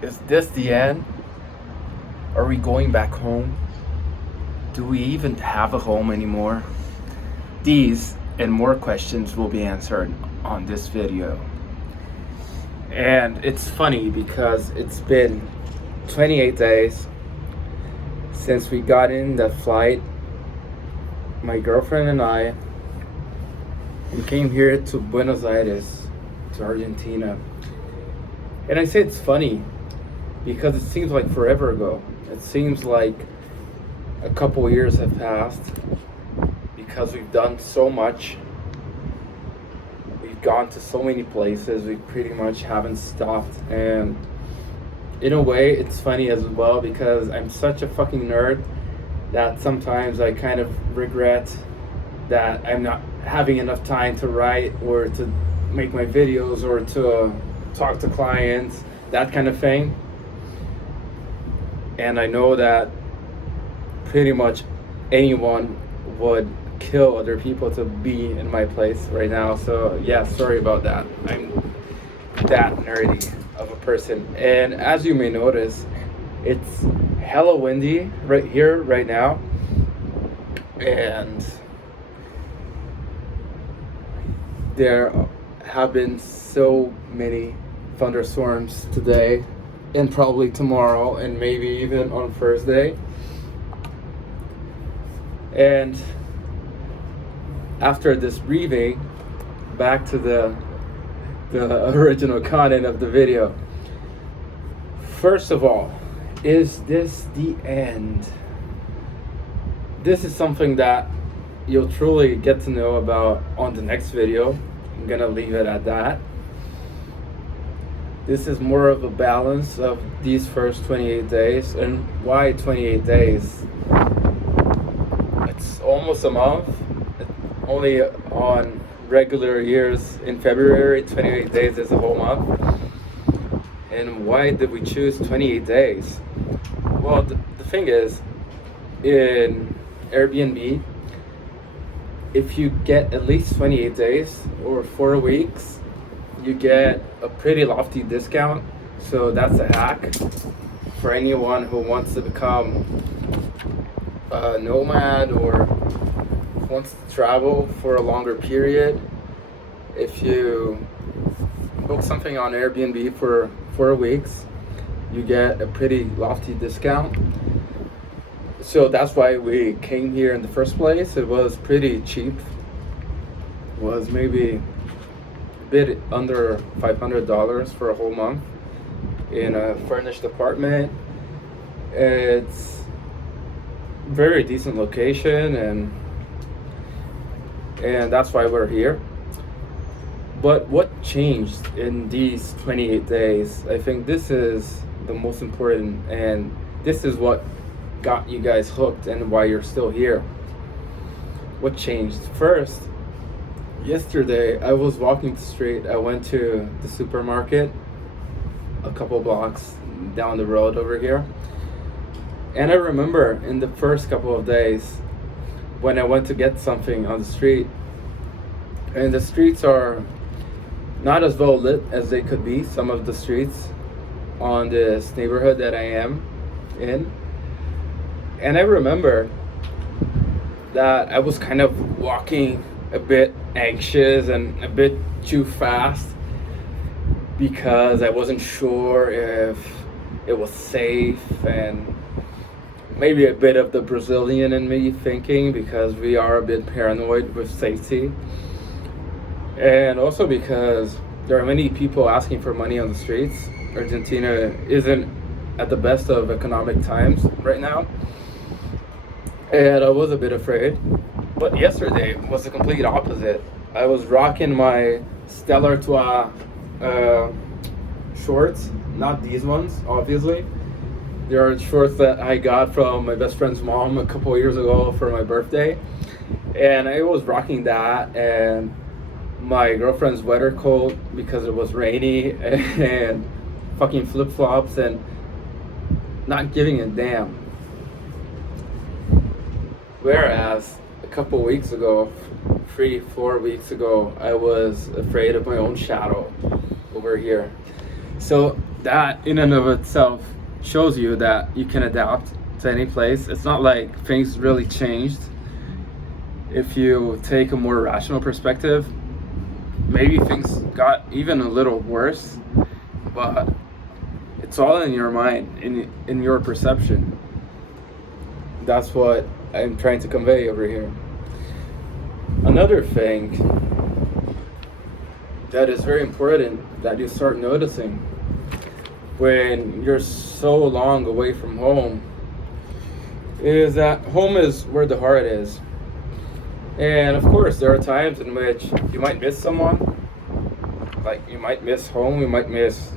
Is this the end? Are we going back home? Do we even have a home anymore? These and more questions will be answered on this video. And it's funny because it's been 28 days since we got in the flight. My girlfriend and I, we came here to Buenos Aires, to Argentina. And I say it's funny because it seems like forever ago. It seems like a couple years have passed because we've done so much. We've gone to so many places. We pretty much haven't stopped. And in a way, it's funny as well because I'm such a fucking nerd that sometimes I kind of regret that I'm not having enough time to write or to make my videos or to talk to clients, that kind of thing. And I know that pretty much anyone would kill other people to be in my place right now. So yeah, sorry about that. I'm that nerdy of a person. And as you may notice, it's hella windy right here right now. And there have been so many thunderstorms today and probably tomorrow and maybe even on Thursday. And after this briefing, back to the original content of the video. First of all, is this the end? This is something that you'll truly get to know about on the next video. I'm gonna leave it at that. This is more of a balance of these first 28 days. And why 28 days? It's almost a month. Only on regular years in February, 28 days is a whole month. And why did we choose 28 days? Well, the thing is, in Airbnb, if you get at least 28 days or 4 weeks, you get a pretty lofty discount. So that's a hack for anyone who wants to become a nomad or wants to travel for a longer period. If you book something on Airbnb for 4 weeks, you get a pretty lofty discount. So that's why we came here in the first place. It was pretty cheap. It was maybe a bit under $500 for a whole month in a furnished apartment. It's very decent location, and that's why we're here. But what changed in these 28 days? I think this is the most important, and this is what got you guys hooked and why you're still here. What changed? First, yesterday I was walking the street. I went to the supermarket a couple blocks down the road over here. And I remember in the first couple of days when I went to get something on the street, and the streets are not as well lit as they could be, some of the streets on this neighborhood that I am in. And I remember that I was kind of walking a bit anxious and a bit too fast because I wasn't sure if it was safe, and maybe a bit of the Brazilian in me thinking because we are a bit paranoid with safety. And also because there are many people asking for money on the streets. Argentina isn't at the best of economic times right now. And I was a bit afraid. But yesterday was the complete opposite. I was rocking my Stella Artois shorts, not these ones, obviously. They are shorts that I got from my best friend's mom a couple of years ago for my birthday. And I was rocking that, and my girlfriend's weather coat because it was rainy, and fucking flip-flops, and not giving a damn. Whereas a couple weeks ago, 3-4 weeks ago, I was afraid of my own shadow over here. So that in and of itself shows you that you can adapt to any place. It's not like things really changed. If you take a more rational perspective, maybe things got even a little worse, but it's all in your mind, in your perception. That's what I'm trying to convey over here. Another thing that is very important that you start noticing when you're so long away from home is that home is where the heart is. And of course, there are times in which you might miss someone, like you might miss home, you might miss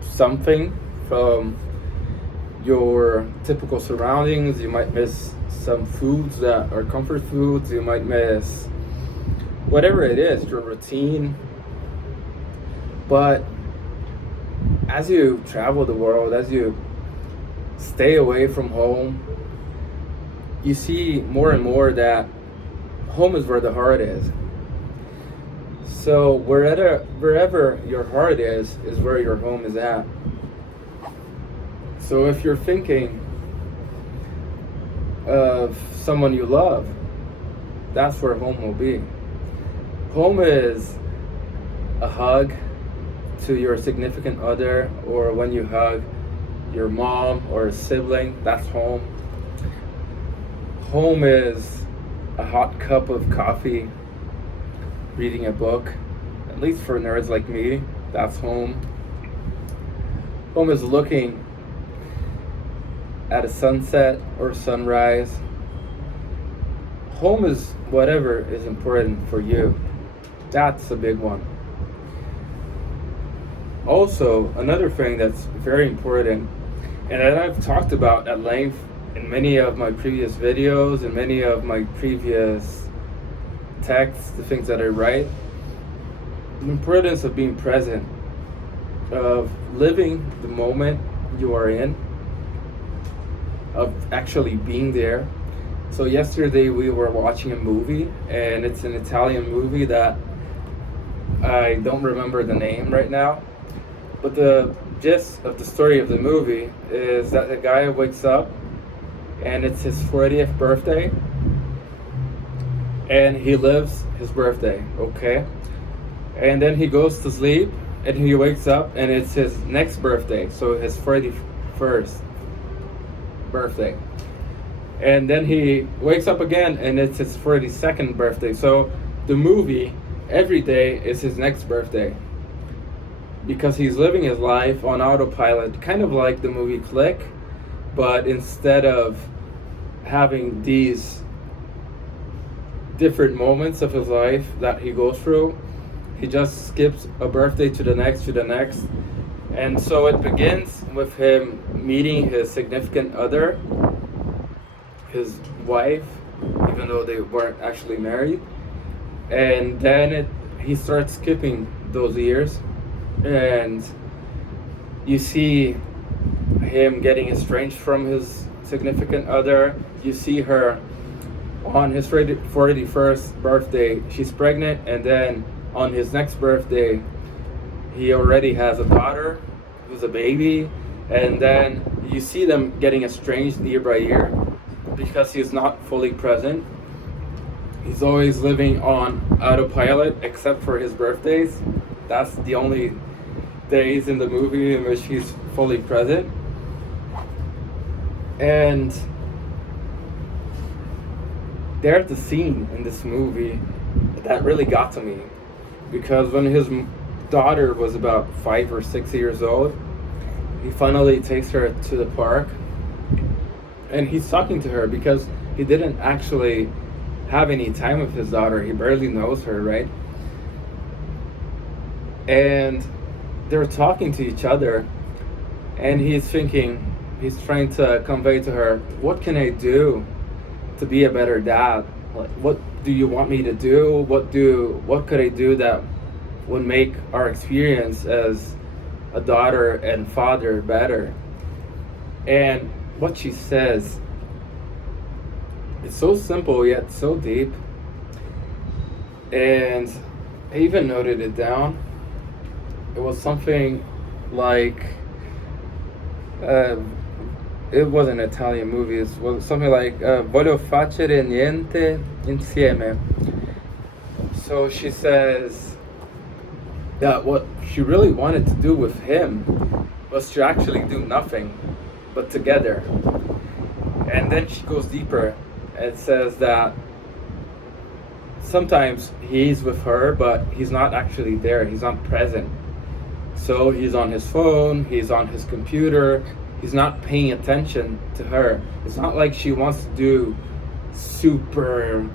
something from your typical surroundings, you might miss some foods that are comfort foods, you might miss whatever it is, your routine. But as you travel the world, as you stay away from home, you see more and more that home is where the heart is. So wherever your heart is where your home is at. So if you're thinking of someone you love, that's where home will be. Home is a hug to your significant other, or when you hug your mom or a sibling, that's home. Home is a hot cup of coffee, reading a book, at least for nerds like me, that's home. Home is looking at a sunset or sunrise. Home is whatever is important for you. That's a big one. Also, another thing that's very important, and that I've talked about at length in many of my previous videos and many of my previous texts, the things that I write, the importance of being present, of living the moment you are in, of actually being there. So yesterday we were watching a movie, and it's an Italian movie that I don't remember the name right now, but the gist of the story of the movie is that the guy wakes up and it's his 40th birthday and he lives his birthday, okay? And then he goes to sleep and he wakes up and it's his next birthday, so his 41st birthday. And then he wakes up again and it's his 42nd birthday. So the movie, every day is his next birthday, because he's living his life on autopilot, kind of like the movie Click, but instead of having these different moments of his life that he goes through, he just skips a birthday to the next, to the next. And so it begins with him meeting his significant other, his wife, even though they weren't actually married. And then he starts skipping those years, and you see him getting estranged from his significant other. You see her on his 41st birthday, she's pregnant, and then on his next birthday, he already has a daughter who's a baby, and then you see them getting estranged year by year because he's not fully present. He's always living on autopilot except for his birthdays. That's the only days in the movie in which he's fully present. And there's the scene in this movie that really got to me, because when his daughter was about 5 or 6 years old, he finally takes her to the park and he's talking to her because he didn't actually have any time with his daughter. He barely knows her, right? And they're talking to each other, and he's trying to convey to her, what can I do to be a better dad? Like, what do you want me to do? What could I do that would make our experience as a daughter and father better? And what she says, it's so simple yet so deep. And I even noted it down. It was something like, Uh, it was an Italian movie. It was something like "Voglio facere niente insieme." So she says that what she really wanted to do with him was to actually do nothing, but together. And then she goes deeper and says that sometimes he's with her, but he's not actually there. He's not present. So he's on his phone, he's on his computer, he's not paying attention to her. It's not like she wants to do super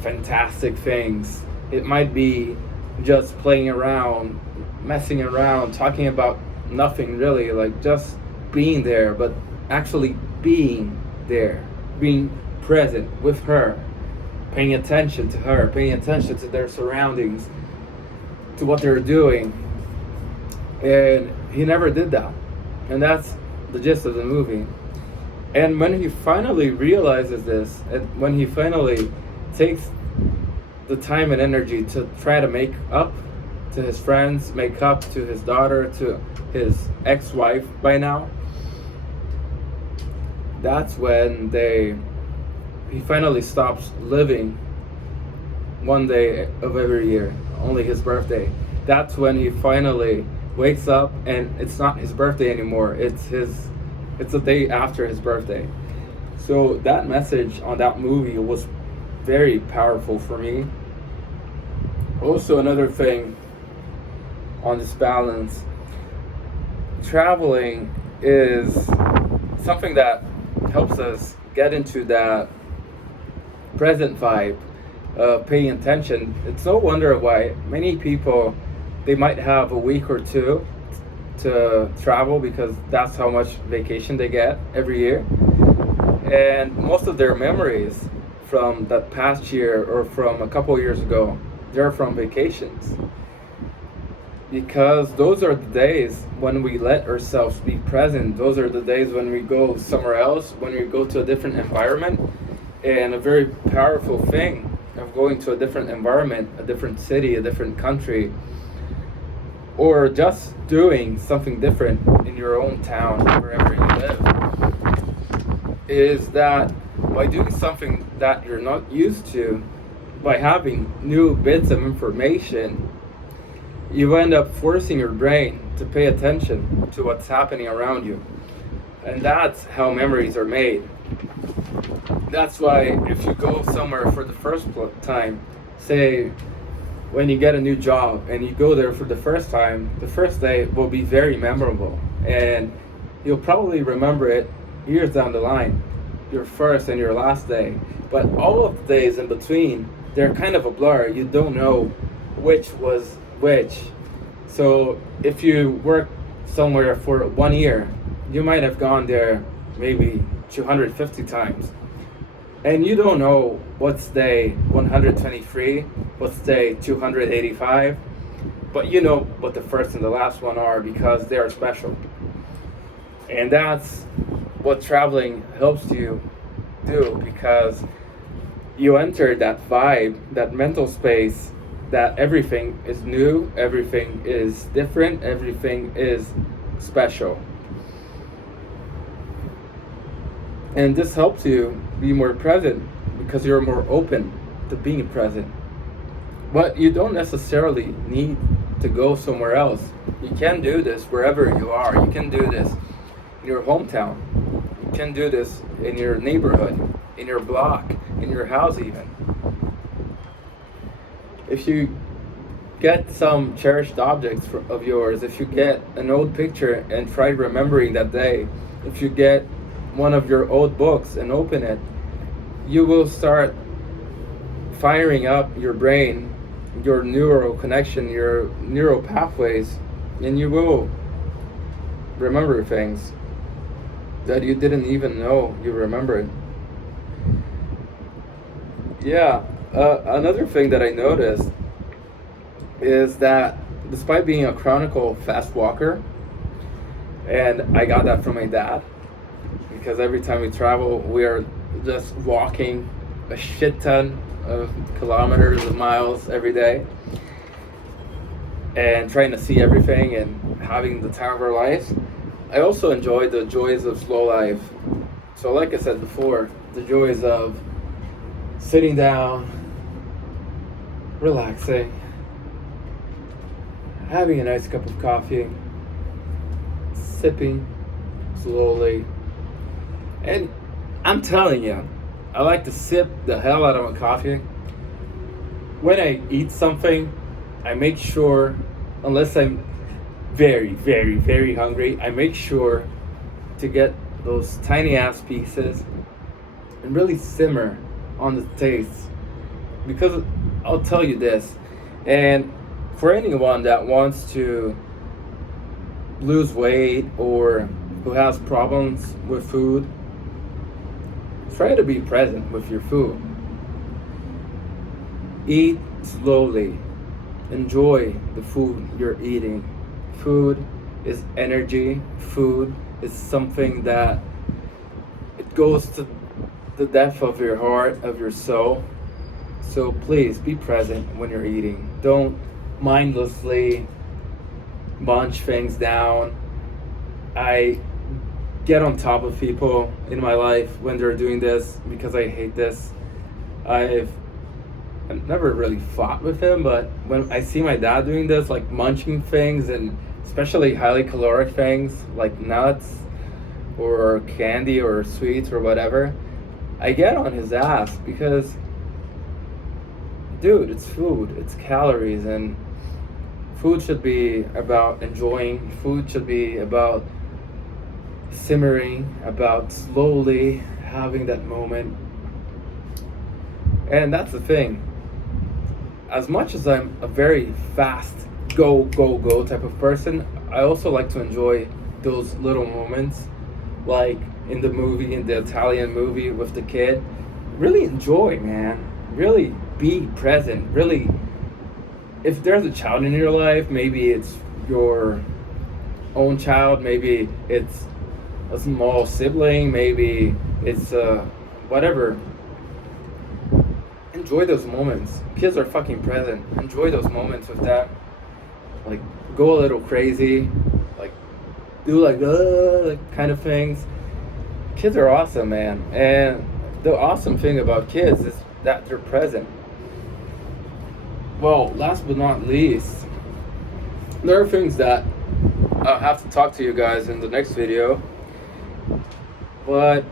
fantastic things. It might be just playing around, messing around, talking about nothing really, like just being there, but actually being there, being present with her, paying attention to her, paying attention to their surroundings, to what they're doing. And he never did that. And that's the gist of the movie. And when he finally realizes this, and when he finally takes the time and energy to try to make up to his friends, make up to his daughter, to his ex-wife by now, that's when he finally stops living one day of every year, only his birthday. That's when he finally wakes up and it's not his birthday anymore. It's the day after his birthday. So that message on that movie was very powerful for me. Also, another thing on this balance, traveling is something that helps us get into that present vibe of paying attention. It's no wonder why many people, they might have a week or two to travel because that's how much vacation they get every year. And most of their memories from that past year or from a couple years ago, they're from vacations. Because those are the days when we let ourselves be present. Those are the days when we go somewhere else, when we go to a different environment. And a very powerful thing of going to a different environment, a different city, a different country, or just doing something different in your own town, wherever you live, is that by doing something that you're not used to, by having new bits of information, you end up forcing your brain to pay attention to what's happening around you. And that's how memories are made. That's why if you go somewhere for the first time, say when you get a new job and you go there for the first time, the first day will be very memorable. And you'll probably remember it years down the line, your first and your last day. But all of the days in between, they're kind of a blur. You don't know which was which. So if you work somewhere for 1 year, you might have gone there maybe 250 times. And you don't know what's day 123, what's day 285, but you know what the first and the last one are because they are special. And that's what traveling helps you do, because you enter that vibe, that mental space, that everything is new, everything is different, everything is special. And this helps you be more present because you're more open to being present. But you don't necessarily need to go somewhere else. You can do this wherever you are. You can do this in your hometown. You can do this in your neighborhood, in your block, in your house even. If you get some cherished objects of yours, if you get an old picture and try remembering that day, if you get one of your old books and open it, you will start firing up your brain, your neural connection, your neural pathways, and you will remember things that you didn't even know you remembered. Yeah, another thing that I noticed is that despite being a chronicle fast walker, and I got that from my dad, because every time we travel, we are just walking a shit ton of kilometers of miles every day and trying to see everything and having the time of our lives. I also enjoy the joys of slow life. So, like I said before, the joys of sitting down, relaxing, having a nice cup of coffee, sipping slowly. And I'm telling you, I like to sip the hell out of my coffee. When I eat something, I make sure, unless I'm very, very, very hungry, I make sure to get those tiny ass pieces and really simmer on the taste. Because I'll tell you this, and for anyone that wants to lose weight or who has problems with food, try to be present with your food. Eat slowly. Enjoy the food you're eating. Food is energy. Food is something that it goes to the depth of your heart, of your soul. So please be present when you're eating. Don't mindlessly munch things down. I get on top of people in my life when they're doing this because I hate this. I've never really fought with him, but when I see my dad doing this, like munching things, and especially highly caloric things like nuts or candy or sweets or whatever, I get on his ass because, dude, it's food, it's calories, and food should be about enjoying. Food should be about simmering, about slowly having that moment. And that's the thing. As much as I'm a very fast, go, go, go type of person, I also like to enjoy those little moments, like in the movie, in the Italian movie with the kid. Really enjoy, man. Really be present. Really, if there's a child in your life, maybe it's your own child, maybe it's a small sibling, maybe it's whatever. Enjoy those moments. Kids are fucking present. Enjoy those moments with them. Like, go a little crazy. Like, do like kind of things. Kids are awesome, man. And the awesome thing about kids is that they're present. Well, last but not least, there are things that I'll have to talk to you guys in the next video. But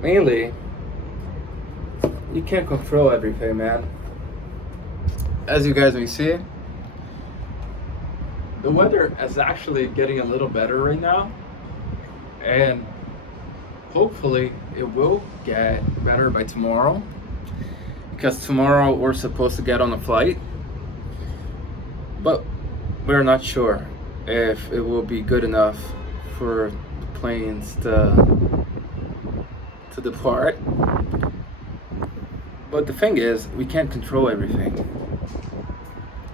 mainly, you can't control everything, man. As you guys may see, the weather is actually getting a little better right now, and hopefully it will get better by tomorrow, because tomorrow we're supposed to get on a flight, but we're not sure if it will be good enough for the planes to depart. But the thing is, we can't control everything.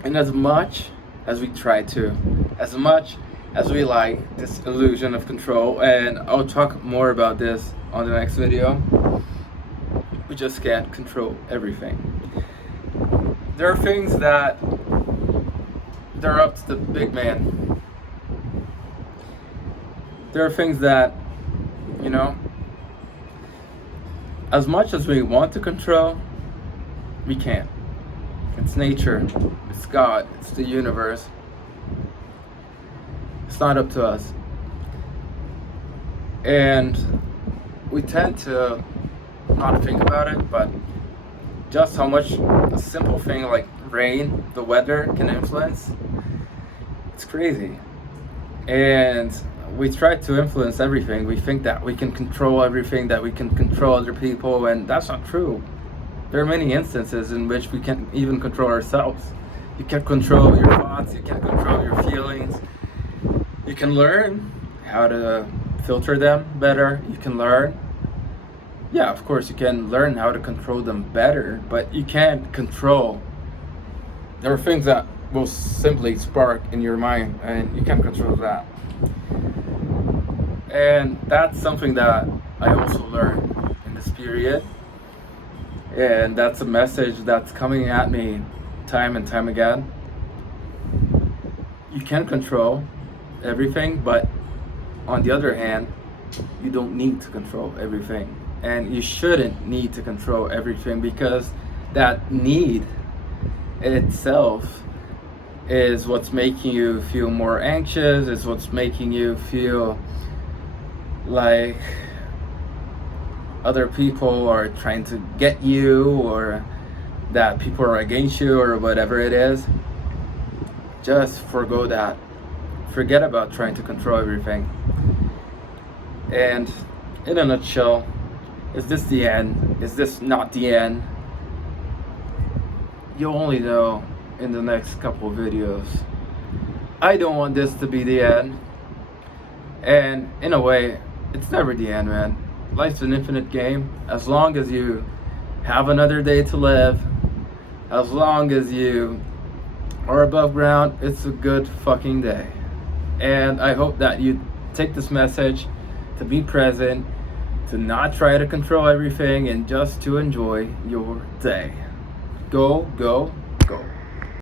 And as much as we try to, as much as we like this illusion of control, and I'll talk more about this on the next video, we just can't control everything. There are things that they're up to the big man. There are things that, you know, as much as we want to control, we can't. It's nature, it's God, it's the universe. It's not up to us. And we tend to not think about it, but just how much a simple thing like rain, the weather, can influence, it's crazy. And we try to influence everything. We think that we can control everything, that we can control other people, and that's not true. There are many instances in which we can't even control ourselves. You can't control your thoughts, you can't control your feelings. You can learn how to filter them better. You can learn, yeah, of course, you can learn how to control them better, but you can't control. There are things that will simply spark in your mind, and you can't control that. And that's something that I also learned in this period. And that's a message that's coming at me time and time again. You can't control everything, but on the other hand, you don't need to control everything. And you shouldn't need to control everything, because that need itself is what's making you feel more anxious, is what's making you feel like other people are trying to get you, or that people are against you, or whatever it is. Just forgo that. Forget about trying to control everything. And in a nutshell, is this the end? Is this not the end? You'll only know in the next couple of videos. I don't want this to be the end. And in a way, it's never the end, man. Life's an infinite game. As long as you have another day to live, as long as you are above ground, it's a good fucking day. And I hope that you take this message to be present, to not try to control everything, and just to enjoy your day. Go, go, go.